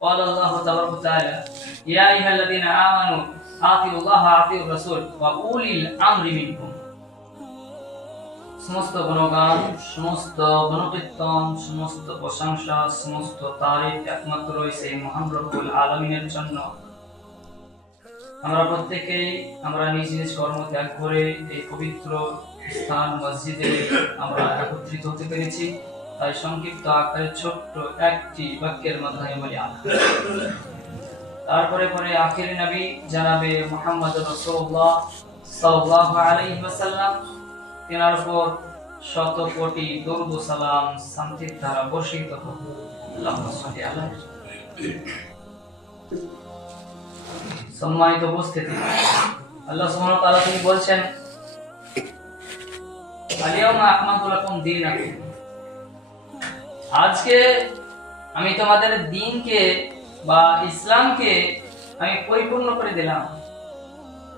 قال الله تبارك وتعالى يا أيها الذين آمنوا আতিউ আল্লাহ আতিউ রাসূল ওয়া উলিল আমরি মিনকুম। সমস্ত গুণগান, সমস্ত গুণকীর্তন, সমস্ত প্রশংসা, সমস্ত তারিফ একমাত্র সেই মহান রব্বুল আলামিনের জন্য। আমরা প্রত্যেকেই আমরা নিজ নিজ কর্ম ত্যাগ করে এই পবিত্র স্থান মসজিদে আমরা একত্রিত হতে পেরেছি। তাই সংক্ষিপ্ত আকারে ছোট্ট একটি বাক্যের মাধ্যমে বলি তারপরে পরে আখিরি নবী জনাবে মুহাম্মদ রাসূলুল্লাহ সাল্লাল্লাহু আলাইহি ওয়াসাল্লাম, তিনার উপর শত কোটি দরুদ ও সালাম শান্তির ধারা বর্ষিত হোক। আল্লাহুম্মা সাল্লি আলাইহি। সম্মানিত উপস্থিতি, আল্লাহ সুবহানাহু ওয়া তাআলা তিনি বলছেন আল-ইয়াওমা আকমালতু লাকুম দীনাকুম, আজকে আমি তোমাদের দ্বীনকে বা ইসলামকে আমি পরিপূর্ণ করে দিলাম।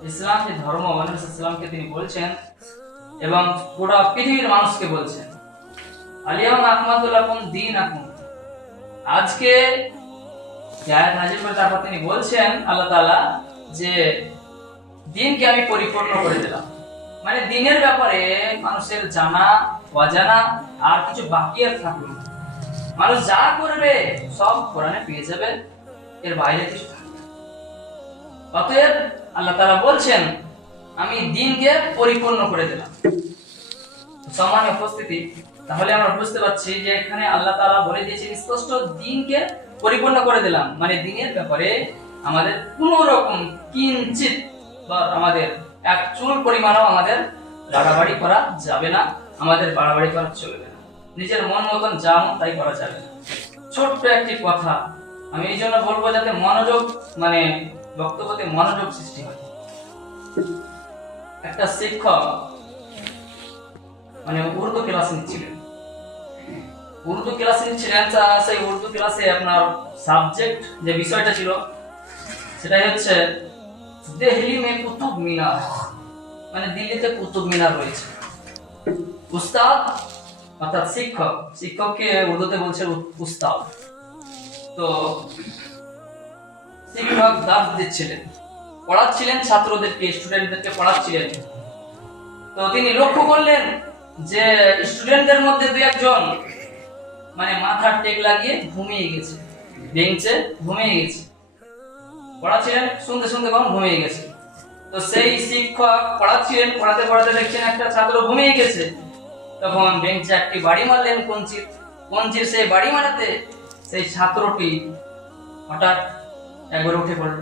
ইসলাম যে ধর্ম, মানুষ ইসলামকে তিনি বলছেন এবং পুরো পৃথিবীর মানুষকে বলছেন আল-ইয়াওমা আকমালতু লাকুম দীনাকুম। আজকে আয়াত নাযিল করে তারপর তিনি বলছেন আল্লাহ তাআলা যে দ্বীনকে আমি পরিপূর্ণ করে দিলাম। মানে দ্বীনের ব্যাপারে মানুষের জানা অজানা আর কিছু বাকি আর থাকলো না। মানুষ যা করবে সব কোরআনে পেয়ে যাবে, এর বাইরে কিছু থাকবে না। অতএব আল্লাহ তাআলা বলছেন আমি দ্বীনকে পরিপূর্ণ করে দিলাম। সম্মানীয় উপস্থিতি, তাহলে আমরা বুঝতে পারছি যে এখানে আল্লাহ তাআলা বলে দিয়েছেন স্পষ্ট দ্বীনকে পরিপূর্ণ করে দিলাম। মানে দ্বীনের ব্যাপারে আমাদের কোনো রকম কিঞ্চিত বা আমাদের এক চুল পরিমাণও আমাদের বাড়াবাড়ি করা যাবে না, আমাদের বাড়াবাড়ি করা চলবে না, নিজের মন মতন যা মন তাই করা যাবে না। ছোট্ট একটি কথা আমি এই জন্য বলবো যাতে মনোযোগ, মানে বক্তব্যতে মনোযোগ সৃষ্টি হয়। একটা শিক্ষক মানে উর্দু ক্লাস নিচ্ছিলেন, সেই উর্দু ক্লাসে আপনার সাবজেক্ট যে বিষয়টা ছিল সেটাই হচ্ছে দিল্লি মে কুতুব মিনার, মানে দিল্লিতে কুতুব মিনার রয়েছে। উস্তাদ অর্থাৎ শিক্ষককে উর্দুতে বলছে উস্তাদ। তো শিক্ষক দাস দিচ্ছিলেন, পড়াচ্ছিলেন ছাত্রদেরকে, স্টুডেন্টদেরকে পড়াচ্ছিলেন। তো তিনি লক্ষ্য করলেন যে স্টুডেন্টদের মধ্যে দুই একজন মানে মাথার টেক লাগিয়ে ঘুমিয়ে গেছে, বেঞ্চে ঘুমিয়ে গেছে। পড়াচ্ছিলেন, শুনতে শুনতে কখন ঘুমিয়ে গেছে। তো সেই শিক্ষক পড়াচ্ছিলেন, পড়াতে পড়াতে দেখছেন একটা ছাত্র ঘুমিয়ে গেছে। তখন বেঞ্চে একটি বাড়ি মারলেন কঞ্চির সেই বাড়ি মারাতে সেই ছাত্রটি হঠাৎ একবার উঠে পড়ল।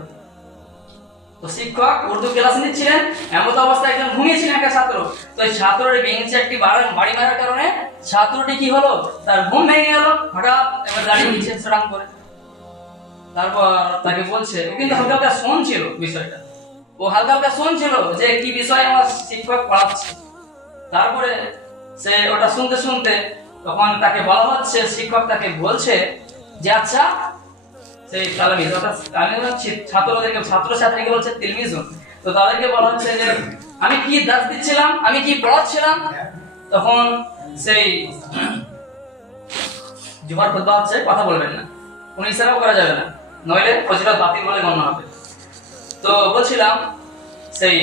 তো শিক্ষক উর্দু ক্লাস নিচ্ছিলেন, এমন অবস্থায় একজন ঘুমিয়েছিলেন একটা ছাত্র। তো এই ছাত্রের বেঞ্চে একটি বাড়ি মারার কারণে ছাত্রটি কি হলো, তার ঘুম ভেঙে গেল। হঠাৎ এবার দাঁড়িয়ে নিচ্ছেন সরাং করে। তারপর তাকে বলছে, ও কিন্তু হালকা হালকা শুনছিল বিষয়টা, যে কি বিষয় আমার শিক্ষক পড়াচ্ছে। তারপরে সে ওটা শুনতে শুনতে তখন তাকে বলা হচ্ছে, শিক্ষক তাকে বলছে যে আচ্ছা সেই তালমিজ অর্থাৎ ছাত্রছাত্রীকে বলছে তিলমিজুন। তো তাদেরকে বলা হচ্ছে যে আমি কি দাস দিচ্ছিলাম, আমি কি পড়াচ্ছিলাম। তখন সেই জুমার খুতবা হচ্ছে, কথা বলবেন না, কোনো ইশারাও করা যাবে না, নইলে ফজিলত বাতিল বলে গণ্য হবে। তো বলছিলাম সেই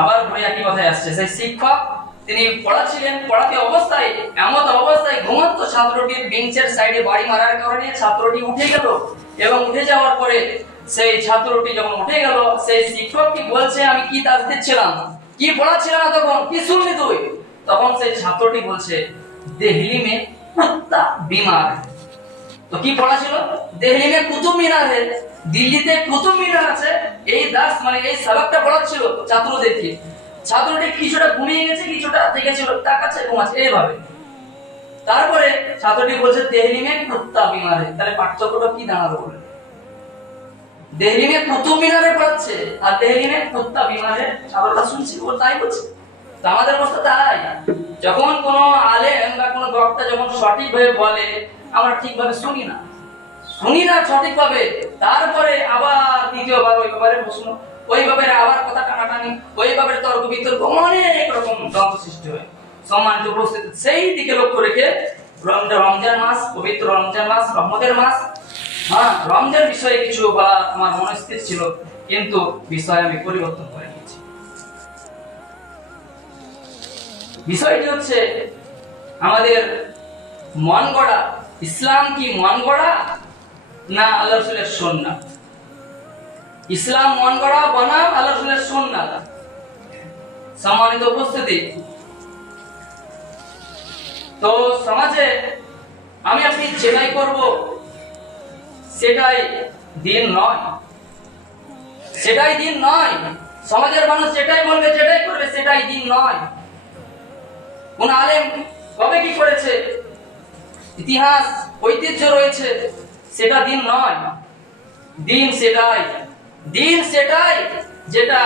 আবার একই কথায় আসছে, সেই শিক্ষক তিনি পড়াচ্ছিলেন, পড়াতে অবস্থায় এমন অবস্থায় ঘুমন্ত ছাত্রটির বেঞ্চের সাইডে বাড়ি মারার কারণে ছাত্রটি উঠে গেল। এবং উঠে যাওয়ার পরে সেই ছাত্রটি যখন উঠে গেল, সেই শিক্ষক কি বলছে আমি কি দাস দিচ্ছিলাম, কি পড়াচ্ছিলাম, তখন কি শুনলি তুই? তখন সেই ছাত্রটি বলছে দিল্লি মে কুত্তা বিমার। তো কি পড়া ছিল? দিল্লি মে কুতুব মিনার, দিল্লিতে কুতুব মিনার আছে, এই দাস মানে এই সাবাকটা পড়াচ্ছিল ছাত্রদেরকে। ছাত্রটি কিছুটা ঘুমিয়ে গেছে, কিছুটা দেখেছিল তাকাচ্ছে, ঘুমাচ্ছে এইভাবে। তারপরে ছাত্রটি বলছে দিল্লি মে কুত্তা বিমারে। তাহলে পার্থক্যটা কি দাঁড়ালো বলে? দিল্লি মে কুতুব মিনারে পড়াচ্ছে আর দিল্লি মে কুত্তা বিমারে ছাত্রটা শুনছে, ও তাই বলছে। তো আমাদের অবস্থা তাই, যখন কোনো আলেম বা কোনো বক্তা যখন সঠিকভাবে বলে আমরা ঠিকভাবে শুনি না সঠিকভাবে, তারপরে আবার দ্বিতীয়বার ওই ব্যাপারে প্রশ্ন, ওই ব্যাপারে আবার কথা টানাটানি, ওই ব্যাপারে তর্ক বিতর্ক, অনেক রকম দ্বন্দ্ব সৃষ্টি হয়। সম্মানিত উপস্থিতি, সেই দিকে লক্ষ্য রেখে রমজান মাস, পবিত্র রমজান মাস, রহমতের মাস, হ্যাঁ, রমজান বিষয়ে কিছু বলা আমার মনস্থির ছিল, কিন্তু বিষয় আমি পরিবর্তন করে নিয়েছি। বিষয়টি হচ্ছে আমাদের মন গড়া ইসলাম কি মন গড়া না আল্লাহ রাসূলের সুন্নাত? ইসলাম মন গড়া বনাম আল্লাহ রাসূলের সুন্নাত। সম্মানিত উপস্থিতি, তো সমাজে আমি আপনি যেটাই করব সেটাই দিন নয়, সেটাই দিন নয়। সমাজের মানুষ যেটাই বলবে যেটাই করবে সেটাই দিন নয়। কোন আলেম কবে কি করেছে, ইতিহাস ঐতিহ্য রয়েছে, সেটা দিন নয়। দিন সেটাই, দিন সেটাই যেটা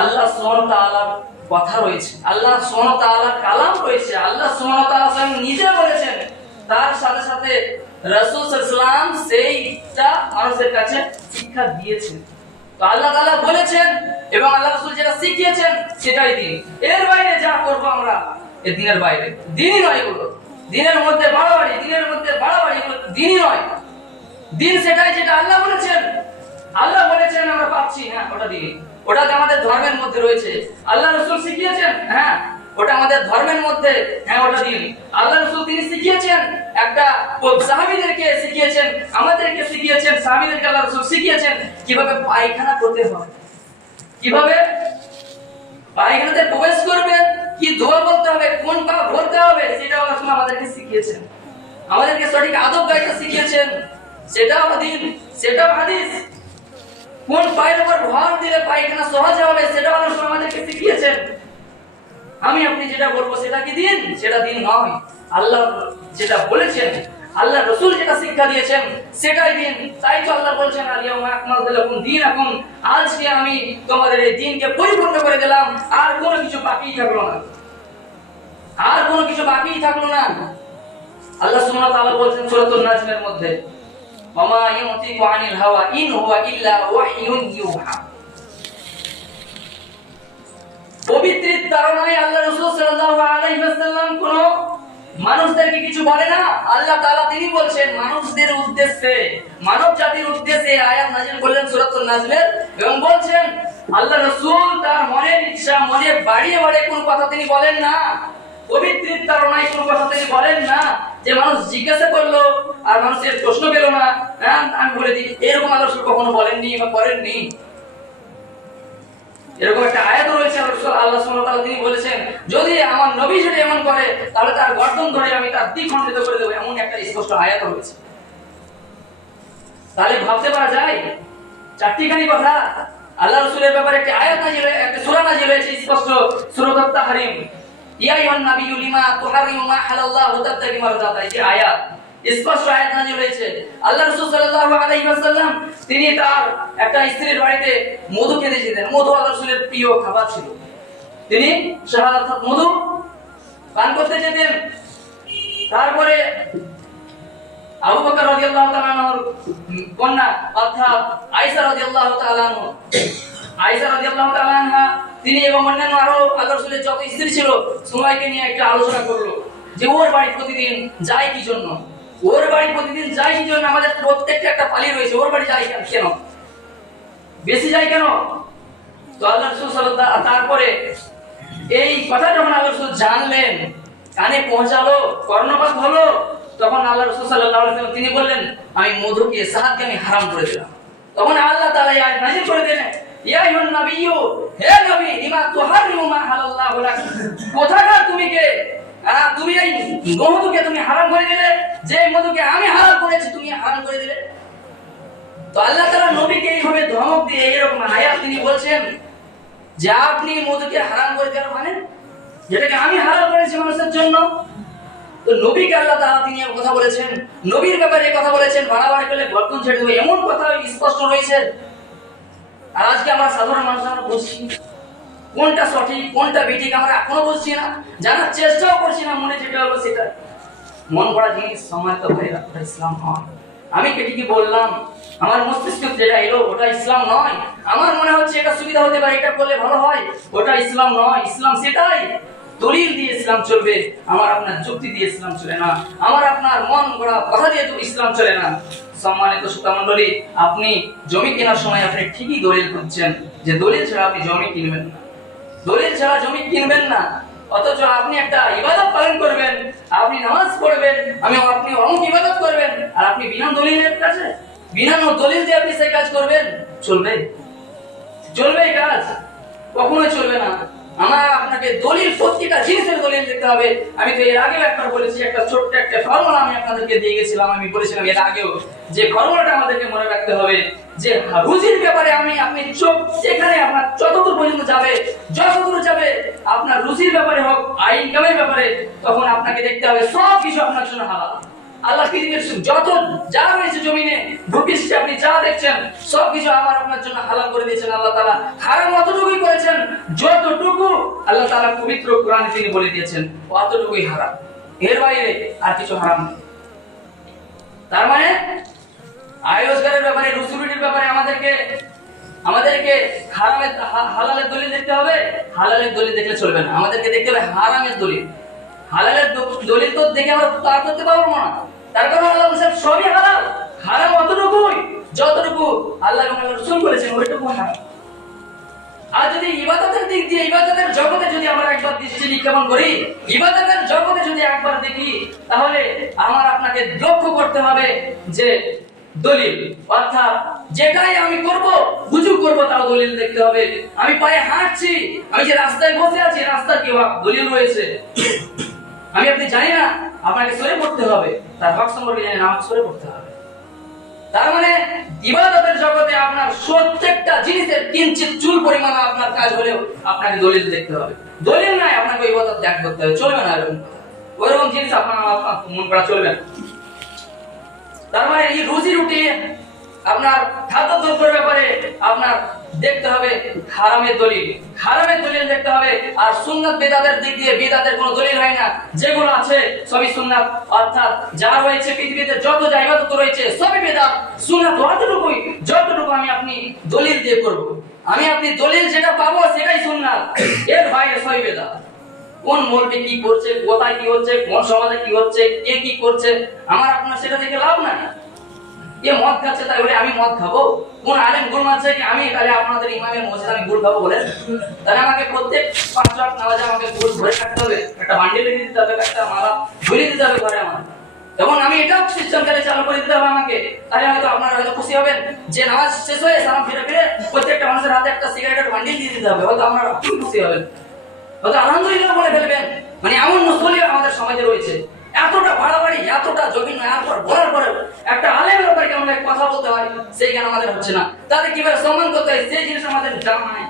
আল্লাহ সুবহানাহু ওয়া তাআলার কথা রয়েছে, আল্লাহ সুবহানাহু ওয়া তাআলার কালাম রয়েছে, আল্লাহ সুবহানাহু ওয়া তাআলা স্বয়ং নিজে বলেছেন, তার সাথে সাথে রাসূল সাল্লাল্লাহু আলাইহি ওয়াসাল্লাম সেইটা মানুষের কাছে শিক্ষা দিয়েছেন। তো আল্লাহ তাআলা বলেছেন এবং আল্লাহ রাসূল যেটা শিখিয়েছেন সেটাই দিন। এর বাইরে যা করব আমরা এ দিনের বাইরে, দিনই নয় এগুলো। দিনের মধ্যে বাড়াবাড়ি, দিনের মধ্যে বাড়াবাড়ি, এগুলো দিনই নয়। দিন সেটাই যেটা আল্লাহ বলেছেন, আল্লাহ বলেছেন আমরা পাচ্ছি, হ্যাঁ ওটা দিন, ওটা আমাদের ধর্মের মধ্যে রয়েছে। আল্লাহ রাসূল শিখিয়েছেন, হ্যাঁ ওটা আমাদের ধর্মের মধ্যে, হ্যাঁ ওটা দিন। আল্লাহ রাসূল তিনি শিখিয়েছেন, একটা সাহাবীদেরকে শিখিয়েছেন, আমাদেরকে শিখিয়েছেন, সাহাবীদেরকে আল্লাহ রাসূল শিখিয়েছেন কিভাবে পায়খানা করতে হয়, কিভাবে পায়খানাতে প্রবেশ করবে, কি দোয়া বলতে হবে, কোন পা ভরতে হবে, সেটা আল্লাহ রাসূল আমাদেরকে শিখিয়েছেন, আমাদেরকে সঠিক আদব কায়দা শিখিয়েছেন। সেটাও দিন, সেটাও হাদিস। কোন পায়ের উপর ভর দিলে পায়খানা সহজ হবে সেটাও আল্লাহ রাসূল আমাদেরকে শিখিয়েছেন। আমি আপনি যেটা বলবো সেটা কি দিন? সেটা দিন নয়। আল্লাহ যেটা বলেছেন, আল্লাহ রাসূল যেটা শিক্ষা দিয়েছেন সেটাই দিন। তাই তো আল্লাহ বলেছেন আল-ইয়াওমা আকমালতু লাকুম দীনাকুম, আজকে আমি তোমাদের এই দিনকে পরিপূর্ণ করে দিলাম, আর কোনো কিছু বাকি থাকলো না, আর কোনো কিছু বাকি থাকলো না। আল্লাহ সুবহানাহু ওয়া তাআলা বলেছেন সূরাতুন নাজমের মধ্যে, ওমা ইয়ানতিকু আনিল হাওয়া ইন হুয়া ইল্লা ওয়াহয়ুন ইউহা। পবিত্রের ধারণায় আল্লাহ রাসূল সাল্লাল্লাহু আলাইহি ওয়াসাল্লাম কোন মানুষদেরকে কিছু বলে না। আল্লাহ তাআলা তিনি বলছেন মানুষদের উদ্দেশ্যে, মানব জাতির উদ্দেশ্যে আয়াত নাযিল করলেন সূরাতুন নাজমের, এবং বলছেন আল্লাহ রাসূল তার মনের ইচ্ছা, মনে বাড়িয়ে বাড়িয়ে কোন কথা তিনি বলেন না, পবিত্রের ধারণায় কোন কথা তিনি বলেন না যে মানুষ জিজ্ঞাসা করলো আর মানুষের প্রশ্ন পেল না, আমি বলে দিই, এরকম আল্লাহ রাসূল কখনো বলেননি বা করেননি। এরকম একটা আয়াত রয়েছে আল্লাহ সুবহানাহু ওয়া তাআলা তিনি বলেছেন যদি আমার নবী যদি এমন করে তাহলে তার গর্দন ধরে আমি তার দ্বিখণ্ডিত করে দেব, এমন একটা স্পষ্ট আয়াত রয়েছে। তাহলে ভাবতে পারা যায় চারটিখানি কথা। আল্লাহ রাসূলের ব্যাপারে একটা আয়াত নাযিল, একটা সূরা নাযিল হয়েছে স্পষ্ট, সূরাতুত তাহরিম, ইয়া আইয়ুহান নাবিয়্যু লিমা তুহাররিমু মা হালাল্লাহু তাবতাগি মারদাতা, এই আয়াত স্পষ্ট আয়াত নাযিল হয়েছে। আল্লাহ রাসূল সাল্লাল্লাহু আলাইহি ওয়াসাল্লাম তিনি তার একটা স্ত্রীর বাড়িতে মধু খেতে যেতেন, মধু আল্লাহ রাসূলের প্রিয় খাবার ছিল, তিনি শাহাদ অর্থাৎ মধু পান করতে যেতেন। তারপরে আবু বকর রাদিয়াল্লাহু তাআলা আনহুর কন্যা অর্থাৎ আয়েশা রাদিয়াল্লাহু তাআলা আনহা, আয়েশা রাদিয়াল্লাহু তাআলা আনহা তিনি এবং অন্যান্য আরো আল্লাহ রাসূলের যত স্ত্রী ছিল সবাইকে নিয়ে একটা আলোচনা করলো যে ওর বাড়ি প্রতিদিন যায় কি জন্য, ওর বাড়ি প্রতিদিন যায় কি জন্য, আমাদের প্রত্যেকটা একটা পালি রয়েছে, ওর বাড়ি যায় কেন, বেশি যায় কেন? তো আল্লাহ রাসূল সাল্লাল্লাহু, তারপরে এই কথা যখন আল্লাহ রাসূল জানলেন, কানে পৌঁছালো, কর্ণপাত হলো, তখন আল্লাহ রাসূল সাল্লাল্লাহু আলাইহি ওয়াসাল্লাম তিনি বললেন আমি মধুকে, সাহাদকে আমি হারাম করে দিলাম। তখন আল্লাহ তাআলা এই আয়াত নাযিল করে দিলেন, ইয়া আইয়ুহান নাবিয়্যু, হে নবী, লিমা তুহাররিমু মা হালাল্লাহু লাক, কোথাকার তুমি কে, তুমি এই মধুকে তুমি হারাম করে দিলে, যে মধুকে আমি হারাম করেছি তুমি হারাম করে দিলে। তো আল্লাহ তাআলা নবীকে এইভাবে ধমক দিয়ে এরকম আয়াত তিনি বলছেন যে আপনি মধুকে হারাম করে দিলেন, মানে যেটাকে আমি হারাম করেছি মানুষের জন্য। তো নবীকে আল্লাহ তাআলা তিনি এই কথা বলেছেন, নবীর ব্যাপারে এই কথা বলেছেন, বাড়াবাড়ি করলে গর্দন ছেড়ে দেবে, এমন কথা স্পষ্ট রয়েছে। আর আজকে আমরা সাধারণ মানুষ আমরা বুঝছি কোনটা সঠিক কোনটা বেঠিক, আমরা এখনো বুঝছি না, জানার চেষ্টাও করছি না, মনে যেটা হলো সেটা। মন গড়া জিনিস সম্মানিত ভাইরা, ওটা ইসলাম নয়। আমি ঠিকই বললাম, আমার মস্তিষ্কে যেটা এলো ওটা ইসলাম নয়। আমার মনে হচ্ছে এটা সুবিধা হতে পারে, এটা করলে ভালো হয়, ওটা ইসলাম নয়। ইসলাম সেটাই দলিল দিয়ে ইসলাম চলবে, আমার আপনার যুক্তি দিয়ে ইসলাম চলে না, আমার আপনার মন গড়া কথা দিয়ে তো ইসলাম চলে না। সম্মানিত শ্রোতা মণ্ডলী, আপনি জমি কেনার সময় আপনি ঠিকই দলিল খুঁজছেন যে দলিল ছাড়া আপনি জমি কিনবেন না, দলিল ছাড়া জমি কিনবেন না। অথচ আপনি একটা ইবাদত পালন করবেন, আপনি নামাজ পড়বেন, আপনি অমুক ইবাদত করবেন, আর আপনি বিনা দলিলের কাছে, বিনা দলিল দিয়ে আপনি সেই কাজ করবেন, চলবে? চলবে এই কাজ? কখনোই চলবে না। আমার আপনাকে দলিল, প্রত্যেকটা জিনিসের দলিল দেখতে হবে। আমি তো এর আগেও একবার বলেছি, একটা ছোট্ট একটা ফর্মুলা আমি আপনাদেরকে দিয়ে গেছিলাম। আমি বলেছিলাম এর আগেও যে ফর্মুলাটা আমাদেরকে মনে রাখতে হবে যে রুজির ব্যাপারে আপনি চোখ যেখানে আপনার যতদূর পর্যন্ত যাবে, যতদূর যাবে আপনার রুজির ব্যাপারে হোক, ইনকামের ব্যাপারে, তখন আপনাকে দেখতে হবে সব কিছু আপনার জন্য হালাল। আল্লাহ পৃথিবীর যত যা রয়েছে জমিনে, ভূপৃষ্ঠে আপনি যা দেখছেন সবকিছু আমার আপনার জন্য হালাল করে দিয়েছেন আল্লাহ তাআলা। হারাম অতটুকুই করেছেন যতটুকু আল্লাহ তাআলা পবিত্র কোরআনে তিনি বলে দিয়েছেন, অতটুকুই হারাম, এর বাইরে আর কিছু হারাম নেই। তার মানে আয় রোজগারের ব্যাপারে, রুজি-রুটির ব্যাপারে আমাদেরকে হালালের দলিল দেখতে হবে। হালালের দলিল দেখলে চলবে না, আমাদেরকে দেখতে হবে হারামের দলিল। হালালের দলিল তো দেখে আমরা পার করতে পারবো না, তার কারণ আল্লাহ বলেছেন সবই হালাল, হারাম অতটুকুই যতটুকু আল্লাহ এবং আল্লাহর রাসূল বলেছেন ওইটুকু হারাম। আর যদি ইবাদতের দিক দিয়ে, ইবাদতের জগতে যদি আমরা একবার দৃষ্টি নিক্ষেপণ করি, ইবাদতের জগতে যদি একবার দেখি, তাহলে আমার আপনাকে লক্ষ্য করতে হবে যে দলিল, অর্থাৎ যেটাই আমি করব, বুঝু করব, তাও দলিল দেখতে হবে। আমি পায়ে হাঁটছি, আমি যে রাস্তায় বসে আছি, রাস্তার কি দলিল রয়েছে? আপনি জানি না, আপনাকে সরে পড়তে হবে, তার হক সম্পর্কে জানি না, আমাকে সরে পড়তে হবে। তার মানে ইবাদতের জগতে আপনার প্রত্যেকটা জিনিসের কিঞ্চিত চুল পরিমাণ আপনার কাজ হলেও আপনাকে দলিল দেখতে হবে। দলিল নাই আপনাকে ইবাদত ত্যাগ করতে হবে, চলবে না এরকম। ওইরকম জিনিস আপনার মন করা চলবে না। তার মানে এই রুজি রুটি, আপনার খাদ্যদ্রব্যের ব্যাপারে আপনার দেখতে হবে হারামের দলিল, হারামের দলিল দেখতে হবে। আর সুন্নাত বিদআতের দিক দিয়ে বিদআতের কোনো দলিল হয় না, যেগুলো আছে সবই সুন্নাত, অর্থাৎ যা রয়েছে পৃথিবীতে যত যা ইবাদত রয়েছে সবই বিদআত। সুন্নাত অতটুকুই যতটুকু আপনি দলিল দিয়ে করব, আপনি দলিল যেটা পাবো সেটাই সুন্নাত, এর বাইরে সবই বিদআত। কোন মৌলবি কি করছে, কোথায় কি হচ্ছে, কোন সমাজে কি হচ্ছে, কে কি করছে, আমার আপনার সেটা দেখে লাভ নাই। কে মদ খাচ্ছে তাই বলে আমি মদ খাবো? কোন আলেম গুল মারছে কি আমি তাহলে আপনাদের ইমামের মসজিদে আমি গুল খাবো বলেন? তাহলে আমাকে প্রত্যেক 5 ওয়াক্ত নামাজে আমাকে গুল ধরে রাখতে হবে, একটা বান্ডিল দিতে হবে, একটা মালা ঝুলিয়ে দিতে হবে ঘরে আমার, এবং আমি এটাও সিস্টেম করে চালু করে দিতে হবে আমাকে। তাহলে হয়তো আপনারা হয়তো খুশি হবেন যে নামাজ শেষ হয়ে সালাম ফিরে প্রত্যেকটা মানুষের হাতে একটা সিগারেটের বান্ডিল দিয়ে দিতে হবে, হয়তো আপনারা খুশি হবেন, হয়তো আলহামদুলিল্লাহ বলে ফেলবেন। মানে এমন মুসলিম আমাদের সমাজে রয়েছে, এতটা বাড়াবাড়ি, এতটা জঘন্য, এরপর বলার পরে একটা আলেমের ব্যাপারে কেমন কথা বলতে হয় সেই জ্ঞান আমাদের হচ্ছে না, তাদের কিভাবে সম্মান করতে হয় সেই জিনিস আমাদের জানা নাই।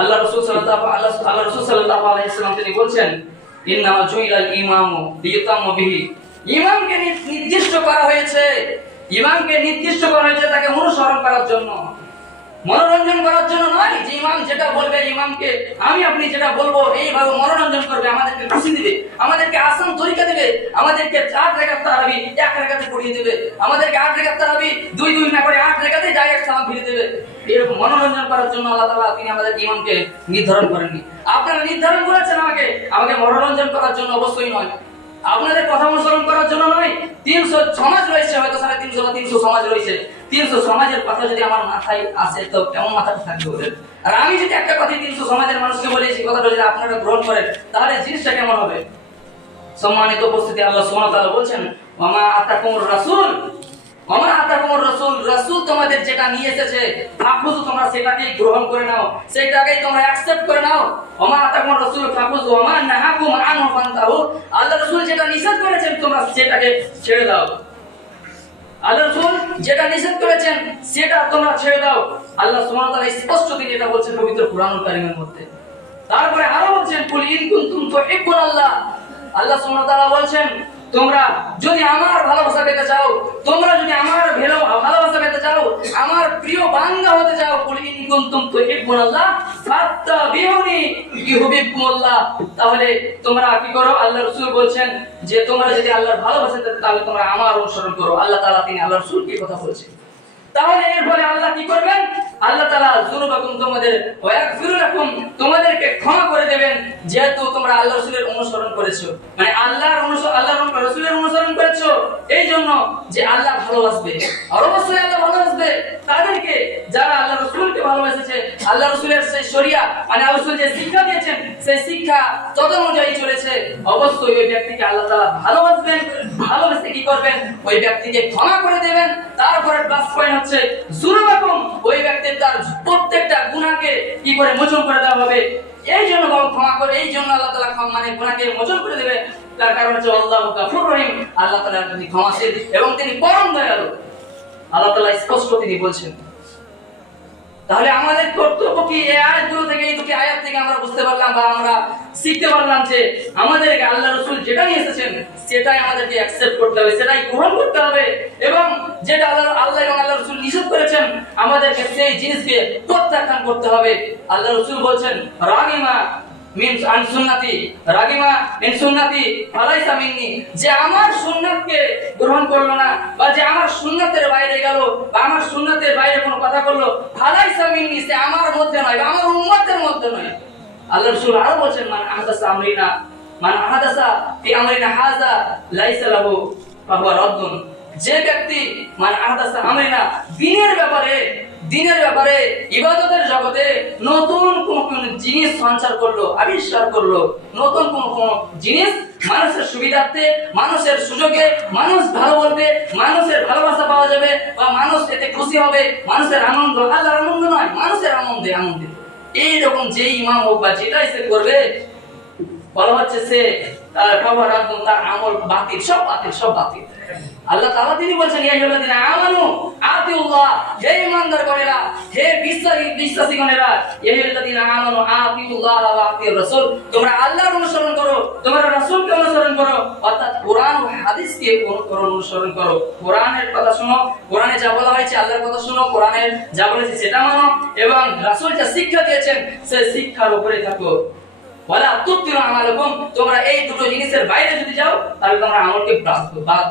আল্লাহ রাসূল সাল্লাল্লাহু আলাইহি ওয়াসাল্লাম তিনি বলছেন, ইন্নামা জুইলাল ইমামু লিইউতাম্মা বিহি, ইমামকে নির্দিষ্ট করা হয়েছে, ইমামকে নির্দিষ্ট করা হয়েছে তাকে অনুসরণ করার জন্য, মনোরঞ্জন করার জন্য নয়। যে ইমাম যেটা বলবে, ইমামকে আপনি যেটা বলবো এইভাবে মনোরঞ্জন করবে, আমাদেরকে খুশি দিবে, আমাদেরকে আসান তরিকা দিবে, আমাদেরকে 8 রাকাত তারাবি 1 রাকাতে পড়িয়ে দিবে, আমাদেরকে 8 রাকাত তারাবি 2 না করে 8 রাকাতে ডাইরেক্ট সালাম ফিরিয়ে দিবে। এরকম মনোরঞ্জন করার জন্য আল্লাহ তাআলা তিনি আমাদের ইমামকে নির্ধারণ করেননি। আপনারা নির্ধারণ করেছেন আমাকে মনোরঞ্জন করার জন্য, অবশ্যই নয়, আপনাদের কথা অনুসরণ করার জন্য নয়। 300 সমাজ রয়েছে, হয়তো 350 বা 300 সমাজ রয়েছে, 300 সমাজের কথা যদি আমার মাথায় আসে তো কেমন মাথাটা থাকবে ওদের? আর আমি যদি একটা কথা 300 সমাজের মানুষকে বলি, সেই কথাটা যদি আপনারা গ্রহণ করেন, তাহলে জিনিসটা কেমন হবে? সম্মানিত উপস্থিতি, আল্লাহ সুবহানাহু ওয়া তাআলা বলছেন, ওয়ামা আতাকুমুর রাসূল, রাসূল তোমাদের যেটা নিয়ে এসেছে, ফাখুযু, তোমরা সেটাকেই গ্রহণ করে নাও, সেটাকেই তোমরা অ্যাকসেপ্ট করে নাও। ওয়ামা আতাকুমুর রাসূল ফাখুযু ওয়ামা নাহাকুম আনহু ফান্তাহু, আল্লাহ রাসূল যেটা নিষেধ করেছেন তোমরা সেটাকে ছেড়ে দাও, আল্লাহ রাসূল যেটা নিষেধ করেছেন সেটা তোমরা ছেড়ে দাও। আল্লাহ সুবহানাহু ওয়া তাআলা স্পষ্ট তিনি এটা বলছেন পবিত্র কুরআনুল কারীমের মধ্যে। তারপরে আরো বলছেন, কুল ইন কুনতুম তুহিব্বুনাল্লাহ, আল্লাহ সুবহানাহু ওয়া তাআলা বলছেন তোমরা যদি আমার ভালোবাসা পেতে চাও, তোমরা যদি আমার ভালোবাসা পেতে চাও, আমার প্রিয় বান্দা হতে চাও, কুল ইন কুনতুম তুহিব্বুনাল্লাহ ফাত্তাবিউনি ইউহিব্বুকুমুল্লাহ, তাহলে তোমরা কি করো? আল্লাহ রাসূল বলছেন যে তোমরা যদি আল্লাহর ভালোবাসা পেতে তাহলে তোমরা আমার অনুসরণ করো। আল্লাহ তাআলা তিনি আল্লাহর রাসূলকে কথা বলছেন। তাহলে এরপরে আল্লাহ কি করবেন? আল্লাহ তাআলা যুনুবাকুম তোমাদের ওয়া ইয়াগফিরু লাকুম তোমাদেরকে ক্ষমা করে দেবেন, যেহেতু তোমরা আল্লাহ রাসূলের অনুসরণ করেছো। মানে আল্লাহর রাসূলের অনুসরণ করেছো এই জন্য যে আল্লাহ ভালোবাসবে, আর অবশ্যই আল্লাহ ভালোবাসবে তাদেরকে যারা আল্লাহ রাসূলকে ভালোবেসেছে। আল্লাহ রাসূলের সেই শরিয়া মানে আল্লাহ রাসূল যে শিক্ষা দিয়েছেন সেই শিক্ষা তদনুযায়ী চলেছে, অবশ্যই ওই ব্যক্তিকে আল্লাহ তাআলা ভালোবাসবেন। ভালোবেসে কি করবেন? ওই ব্যক্তিকে ক্ষমা করে দেবেন। তারপরে প্লাস পয়েন্ট হচ্ছে যুনুবাকুম, ওই ব্যক্তির তার প্রত্যেকটা গুনাহকে কি করে মোচন করে দেওয়া হবে। এই জন্য ক্ষমা করে, এই জন্য আল্লাহ তাআলা মানে গুনাহকে মোচন করে দেবে। তার কারণ হচ্ছে আল্লাহু গাফুরুর রহিম, আল্লাহ তাআলা তিনি ক্ষমাশীল এবং তিনি পরম দয়ালু। আল্লাহ তাআলা স্পষ্ট তিনি বলছেন। তাহলে আমাদের কর্তব্য কি? এই আয়াতগুলো থেকে, এই দুটি আয়াত থেকে আমরা বুঝতে পারলাম বা আমরা শিখতে পারলাম যে আমাদেরকে আল্লাহ রাসূল যেটা নিয়ে এসেছেন সেটাই আমাদেরকে অ্যাকসেপ্ট করতে হবে, সেটাই গ্রহণ করতে হবে, এবং যেটা আল্লাহ এবং আল্লাহ রাসূল নিষেধ করেছেন আমাদেরকে সেই জিনিসকে প্রত্যাখ্যান করতে হবে। আল্লাহ রাসূল বলছেন রাগিমা মিনস আন সুন্নতি, রাগিমা মিন সুন্নতি ফালাইসা মিন্নি, যে আমার সুন্নাতকে গ্রহণ করলো না বা যে আমার সুন্নাতের বাইরে গেল বা আমার সুন্নাতের বাইরে কোনো কথা করলো, ফালাইসা মিন্নি, সে আমার মধ্যে নয় বা আমার উম্মতের মধ্যে নয়। আল্লাহ রাসূল আরো বলেন মান আহাদাসা ফি আমরিনা হাযা লাইসা লাহু ফাহুয়া রাদ্দুন, যে ব্যক্তি মান আহাদাসা আমরিনা দিনের ব্যাপারে ইবাদতের জগতে নতুন কোন জিনিস সঞ্চার করলো, আবিষ্কার করলো, নতুন কোন জিনিস মানুষের সুবিধার্থে, মানুষের সুযোগে, মানুষ ভালো বলবে, মানুষের ভালোবাসা পাওয়া যাবে বা মানুষ এতে খুশি হবে, মানুষের আনন্দ, আল্লাহর আনন্দ নয়, মানুষের আনন্দে আনন্দিত, এইরকম যে ইমাম হোক বা যেটাই সে করবে বলা হচ্ছে সে তার আমল বাতিল, সব বাতিল। আল্লাহ তাআলা তিনি বলেছেন ইয়া আইয়ুহাল্লাযীনা আমানু আতিউল্লাহ, হে ঈমানদারগণেরা, হে বিশ্বাসীগণেরা, ইয়া আইয়ুহাল্লাযীনা আমানু আতিউল্লাহ ওয়া আতিউর রাসূল, তোমরা আল্লাহর অনুসরণ করো, তোমরা রাসূলকে অনুসরণ করো, অর্থাৎ কোরআন ও হাদিসকে অনুসরণ করো। কোরআনের কথা শোনো, কোরআনে যা বলা হয়েছে আল্লাহর কথা শোনো, কোরআনের যা বলেছে সেটা মানো, এবং রাসূল যা শিক্ষা দিয়েছেন সেই শিক্ষার উপরে থাকো। ওয়ালা তুতিরু আমালাকুম, তোমরা এই দুটো জিনিসের বাইরে যদি যাও তাহলে তোমরা আমলকে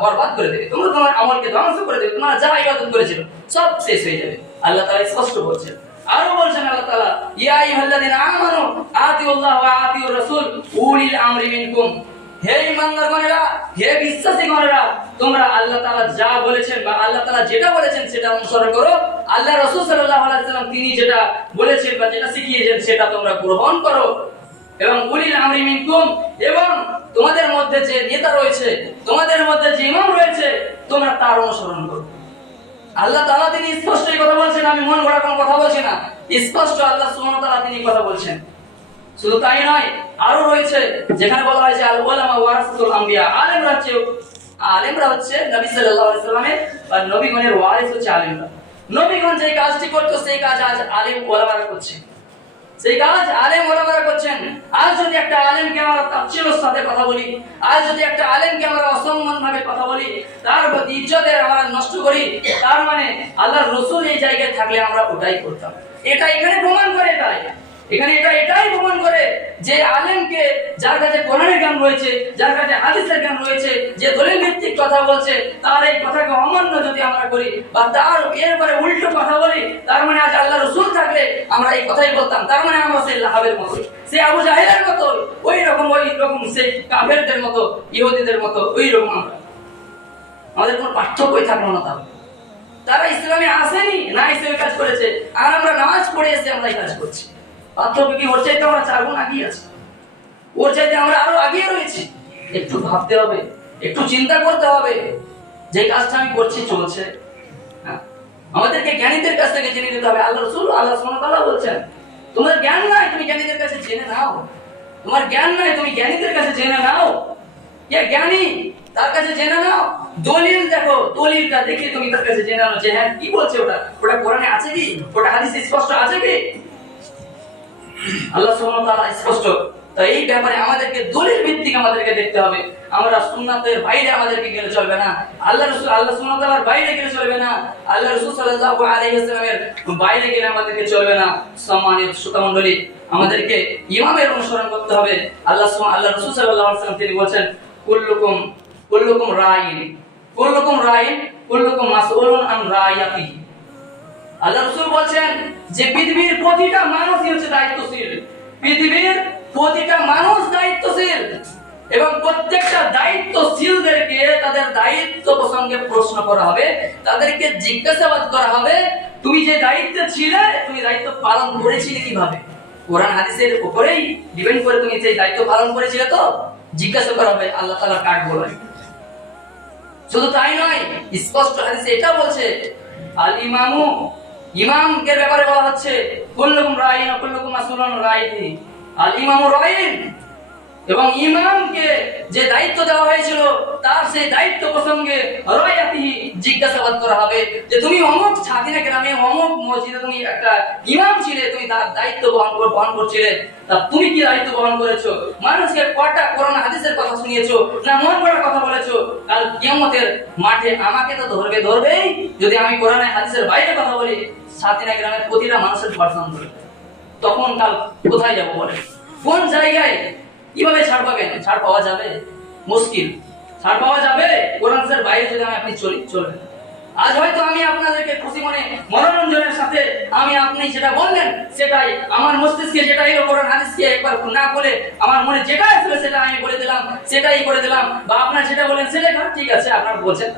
বরবাদ করে দেবে, তোমরা তোমার আমলকে ধ্বংস করে দেবে, তোমরা যা ইবাদত করেছিল সব শেষ হয়ে যাবে। আল্লাহ তাআলা স্পষ্ট বলছেন। আরো বলছেন আল্লাহ তাআলা ইয়া আইয়ুহাল্লাযীনা আমানু আতিউল্লাহ ওয়া আতিউর রাসূল উলিল আমরি মিনকুম, হে ঈমানদারগণেরা, হে বিশ্বাসীগণেরা, তোমরা আল্লাহ তাআলা যা বলেছেন বা আল্লাহ তাআলা যেটা বলেছেন সেটা অনুসরণ করো। আল্লাহ রাসূল সাল্লাল্লাহু আলাইহি ওয়াসাল্লাম তিনি যেটা বলেছেন বা যেটা শিখিয়েছেন সেটা তোমরা গ্রহণ করো। এবং উলিল আমরি মিনকুম, এবং তোমাদের মধ্যে যে নেতা রয়েছে, তোমাদের মধ্যে যে ইমাম রয়েছে, তোমরা তার অনুসরণ করো। আল্লাহ তাআলা তিনি স্পষ্ট এই কথা বলছেন, আমি মন গড়া কোনো কথা বলছি না, স্পষ্ট আল্লাহ সুবহানাহু ওয়া তাআলা তিনি কথা বলছেন। শুধু তাই নয়, আরো রয়েছে যেখানে বলা হয়েছে আল উলামা ওয়ারাসাতুল আম্বিয়া, আলেমরা হচ্ছে নবী সাল্লাল্লাহু আলাইহি ওয়াসাল্লামের বা নবীগণের ওয়ারিস হচ্ছে আলেমরা। নবীগণ যে কাজটি করতো সেই কাজ আজ আলেম ওলামারা করছে, সেই কাজ আলেম ওলামারা করছেন। আজ যদি একটা আলেমকে আমরা তাচ্ছিল্যের সাথে কথা বলি, আজ যদি একটা আলেমকে আমরা অসম্মান ভাবে কথা বলি, তার প্রতি ইজ্জতের আমরা নষ্ট করি, তার মানে আল্লাহর রাসূল এই জায়গায় থাকলে আমরা ওটাই করতাম। এটা এখানে প্রমাণ করে, এটাই প্রমাণ করে যে আলেমকে, যার কাছে কোরআনের জ্ঞান রয়েছে, যার কাছে হাদিসের জ্ঞান রয়েছে, যে দলিল ভিত্তিক কথা বলছে, তার এই কথাকে অমান্য যদি আমরা করি বা তার এরপরে উল্টো কথা বলি, তার মানে আজ আল্লাহর রাসূল থাকলে আমরা এই কথাই বলতাম, তার মানে আমরা সেই লাহাবের মতো, সেই আবু জাহেলের মতো, ওই রকম সেই কাফেরদের মতো, ইহুদিদের মতো, ওই রকম আমাদের কোনো পার্থক্যই থাকলো না। তারা ইসলামে আসেনি, না ইসলামে কাজ করেছে, আর আমরা নামাজ পড়ে এসে আমরা এই কাজ করছি। পার্থক্য কি? ওর চাইতে আমরা 4 গুণ এগিয়ে আছি, ওর চাইতে আমরা আরো এগিয়ে রয়েছি। একটু ভাবতে হবে, একটু চিন্তা করতে হবে, যে কাজটা আমি করছি চলছে। আমাদেরকে জ্ঞানীদের কাছ থেকে জেনে নিতে হবে। আল্লাহ রাসূল আল্লাহ সুবহানাহু ওয়া তাআলা বলছেন তোমার জ্ঞান নাই, তুমি জ্ঞানীদের কাছে জেনে নাও। তোমার জ্ঞান নাই, তুমি জ্ঞানীদের কাছে জেনে নাও। কে জ্ঞানী তার কাছে জেনে নাও। দলিল দেখো, দলিলটা দেখে তুমি তার কাছে জেনে নাও যে হ্যাঁ কি বলছে, ওটা কোরআনে আছে কি, ওটা হাদিসে স্পষ্ট আছে কি। আল্লাহ সুবহানাহু ওয়া তাআলা স্পষ্ট। তো এই ব্যাপারে আমাদেরকে দলিল ভিত্তিক আমাদেরকে দেখতে হবে। আমরা সুন্নাতের বাইরে আমাদেরকে গেলে চলবে না, আল্লাহ সুবহানাহু ওয়া তাআলার বাইরে গেলে চলবে না, আল্লাহ রাসূল সাল্লাল্লাহু আলাইহি ওয়াসাল্লামের বাইরে গেলে আমাদেরকে চলবে না। সম্মানিত শ্রোতা মণ্ডলী, আমাদেরকে ইমামের অনুসরণ করতে হবে। আল্লাহ রাসূল সাল্লাল্লাহু আলাইহি ওয়াসাল্লাম তিনি বলেছেন কুল্লুকুম রাইন কুল্লুকুম মাসউলুন আন রাইয়াতিহি। আল্লাহ রাসূল বলছেন যে পৃথিবীর প্রতিটা মানুষই হচ্ছে দায়িত্বশীল, পৃথিবীর প্রতিটা মানুষ দায়িত্বশীল, এবং প্রত্যেকটা দায়িত্বশীলদেরকে তাদের দায়িত্ব প্রসঙ্গে প্রশ্ন করা হবে, তাদেরকে জিজ্ঞাসাবাদ করা হবে তুমি যে দায়িত্বে ছিলে তুমি দায়িত্ব পালন করেছিলে কিভাবে। কোরআন হাদিসের উপরেই ডিপেন্ড করে তুমি যে দায়িত্ব পালন করেছিলে তো জিজ্ঞাসা করা হবে আল্লাহ তাআলা কাট বলে। শুধু তাই নয়, স্পষ্ট হাদিসে এটা বলছে আল ইমামু, ইমামকে ব্যাপারে বলা হচ্ছে কুল্লুকুম রাইন ওয়া কুল্লুকুম মাসউলুন রাইহি, আল ইমামু রাইন, এবং ইমামকে যে দায়িত্ব দেওয়া হয়েছিল তার সেই দায়িত্ব প্রসঙ্গে রায়াতিহি জিজ্ঞাসাবাদ করা হবে যে তুমি অমুক ছাতিনা গ্রামে অমুক মসজিদে তুমি একটা ইমাম ছিলে, তুমি তার দায়িত্ব বহন করছিলে, তা তুমি কি দায়িত্ব বহন করেছো? মানুষকে কয়টা কোরআন হাদিসের কথা শুনিয়েছো না মন গড়া কথা বলেছো? কাল কিয়ামতের মাঠে আমাকে তো ধরবেই যদি আমি কোরআন হাদিসের বাইরে কথা বলি। ছাতিনা গ্রামের প্রতিটা মানুষের পার্সন ধরে, তখন কাল কোথায় যাব বলে? কোন জায়গায় কিভাবে ছাড় পাবেন? ছাড় পাওয়া যাবে? মুশকিল। ছাড় পাওয়া যাবে কোরআনের বাইরে যদি আপনি চলবে না। আজ হয়তো আমি আপনাদেরকে খুশি মনে মনোরঞ্জনের সাথে আমি আপনি যেটা বললেন সেটাই আমার মস্তিষ্কে যেটা এলো কোরআন হাদিসকে একবার না বলে আমার মনে যেটা আসলো সেটা আমি বলে দিলাম, সেটাই করে দিলাম, বা আপনারা যেটা বলেন সেটাই ঠিক আছে। আপনারা বলছেন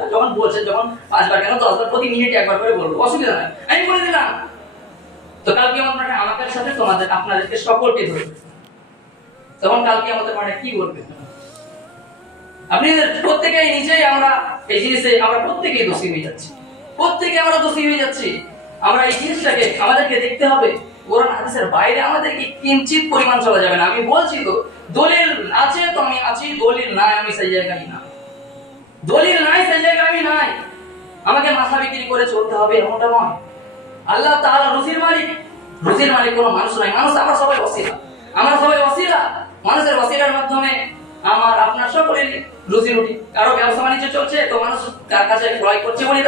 যখন 5বার কেন 10বার প্রতি মিনিটে একবার করে বলবো, অসুবিধা নাই, আমি বলে দিলাম। তো কালকে আপনারা আমাদের সাথে আপনাদেরকে সকলকে ধরবে, তখন কালকে আমাদের মানে কি বলবে? আপনি প্রত্যেকেই নিজেই আমরা এই জিনিসে আমরা প্রত্যেকেই দোষী হয়ে যাচ্ছি, প্রত্যেকে আমরা দোষী হয়ে যাচ্ছি। আমরা এই জিনিসটাকে আমাদেরকে দেখতে হবে, কোরআন হাদিসের বাইরে আমাদেরকে কিঞ্চিত পরিমাণ চলা যাবে না। আমি বলছি তো দলিল আছে তো আমি আছি, দলিল নাই আমি সেই জায়গায় না, দলিল নাই সেই জায়গায় আমি নাই। আমাকে মাথা বিক্রি করে চলতে হবে এমনটা নয়। আল্লাহ তাআলা রুজির মালিক কোনো মানুষ নাই, মানুষ আমরা সবাই ওসিলা, আমরা সবাই ওসিলা। মানুষের ওসিলার মাধ্যমে আমার আপনার সকলের রুজি রুটি, কারো ব্যবসা বাণিজ্য চলছে তো মানুষ তার কাছে ক্রয় করছে বলে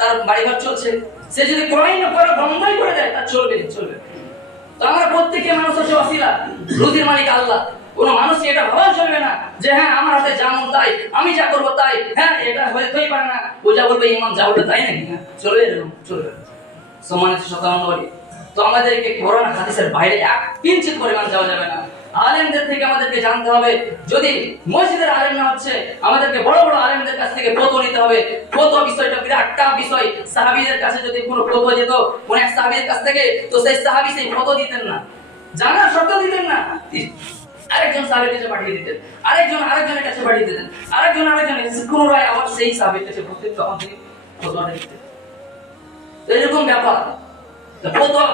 তার বাড়িঘর চলছে। সে যদি ক্রয় না করে বন্ধই করে দেয় তার চলবে। তো আমরা প্রত্যেকে মানুষ হচ্ছে ওসিলা, রুজির মালিক আল্লাহ। কোনো মানুষ এটা ভাবা চলবে না যে হ্যাঁ আমার হাতে যেমন তাই আমি যা করবো তাই, হ্যাঁ এটা হতেই পারে না, ও যা বলবে ইমাম যা বলবে তাই নাকি, হ্যাঁ চলবে। সম্মানিত শতানন্দ, তো আমাদেরকে কোরআন হাদিসের বাইরে এক কিঞ্চিত পরিমাণ যাওয়া যাবে না। আলেমদের থেকে আমাদেরকে জানতে হবে, যদি মসজিদের আলেম না হচ্ছে আমাদেরকে বড় বড় আলেমদের কাছ থেকে ফতোয়া নিতে হবে। ফতোয়া বিষয়টা বিরাট টাফ বিষয়। সাহাবীদের কাছে যদি কোনো ফতোয়া যেত কোন এক সাহাবীর কাছ থেকে, তো সেই সাহাবী সেই ফতোয়া দিতেন না, জানার সত্ত্বেও দিতেন না, আরেকজন সাহাবীর কাছে পাঠিয়ে দিতেন, আরেকজনের কাছে পাঠিয়ে দিতেন, আরেকজনের পুনরায় আবার সেই সাহাবীর কাছে তখন তিনি ফতোয়াটা দিতেন। তো এরকম ব্যাপার। ফতোয়া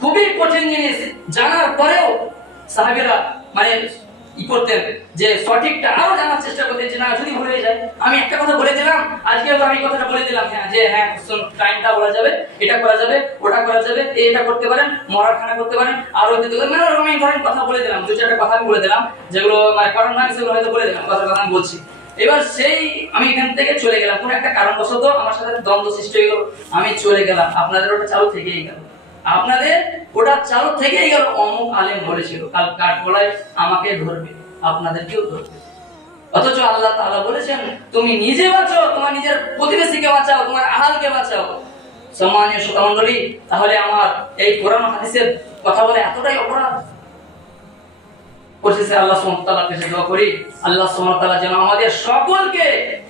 খুবই কঠিন জিনিস জানার পরেও সাহাবীরা মানে করতেন যে সঠিকটা আরো জানার চেষ্টা করতেন যে না যদি ভুলে যায়। আমি একটা কথা বলে দিলাম, আজকে তো আমি কথাটা বলে দিলাম যে হ্যাঁ টাইমটা বলা যাবে, এটা করা যাবে, ওটা করা যাবে, এটা করতে পারেন, মরাখানা করতে পারেন, আরো দিতে পারেন, মানে আমি ধরেন কথা বলে দিলাম, 2-4টা কথা আমি বলে দিলাম যেগুলো মানে কারণ না সেগুলো হয়তো বলে দিলাম, কথা আমি বলছি। এবার সেই আমি এখান থেকে চলে গেলাম, কোন একটা কারণবশত আমার সাথে দ্বন্দ্ব সৃষ্টি হয়ে গেল, আমি চলে গেলাম, আপনাদের ওটা চালু থেকেই গেল, অমুক আলেম বলেছিল কাল কাঠ বলায় আমাকে ধরবে, আপনাদেরকেও ধরবে। অথচ আল্লাহ তাআলা বলেছেন তুমি নিজে বাঁচো, তোমার নিজের প্রতিবেশীকে বাঁচাও, তোমার আহালকে বাঁচাও। সম্মানীয় শ্রোতামণ্ডলী, তাহলে আমার এই কোরআন হাদিসের কথা বলে এতটাই অপরাধ? পরিশেষে আল্লাহ সুবহানাহু ওয়া তাআলার কাছে দোয়া করি, আল্লাহ সুবহানাহু ওয়া তাআলা যেন আমাদের সকলকে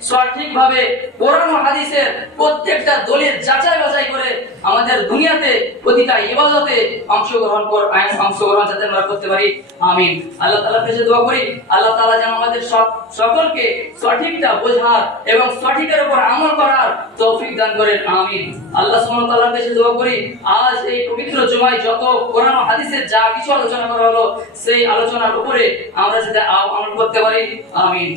সঠিকভাবে কোরআন ও হাদিসের প্রত্যেকটা দলিল যাচাই বাছাই করে আমাদের দুনিয়াতে প্রতিটা ইবাদতে অংশগ্রহণ যাতে আমরা করতে পারি, আমিন। আল্লাহ তাআলার কাছে দোয়া করি আল্লাহ তাআলা যেন আমাদের সকলকে সঠিকটা বোঝার এবং সঠিকের উপর আমল করার তৌফিক দান করেন, আমিন। আল্লাহ সুবহানাহু ওয়া তাআলার কাছে দোয়া করি আজ এই পবিত্র জুমায় যত কোরআন ও হাদিসের যা কিছু আলোচনা করা হলো সেই আলোচনার উপরে আমরা যাতে আমল করতে পারি, আমিন।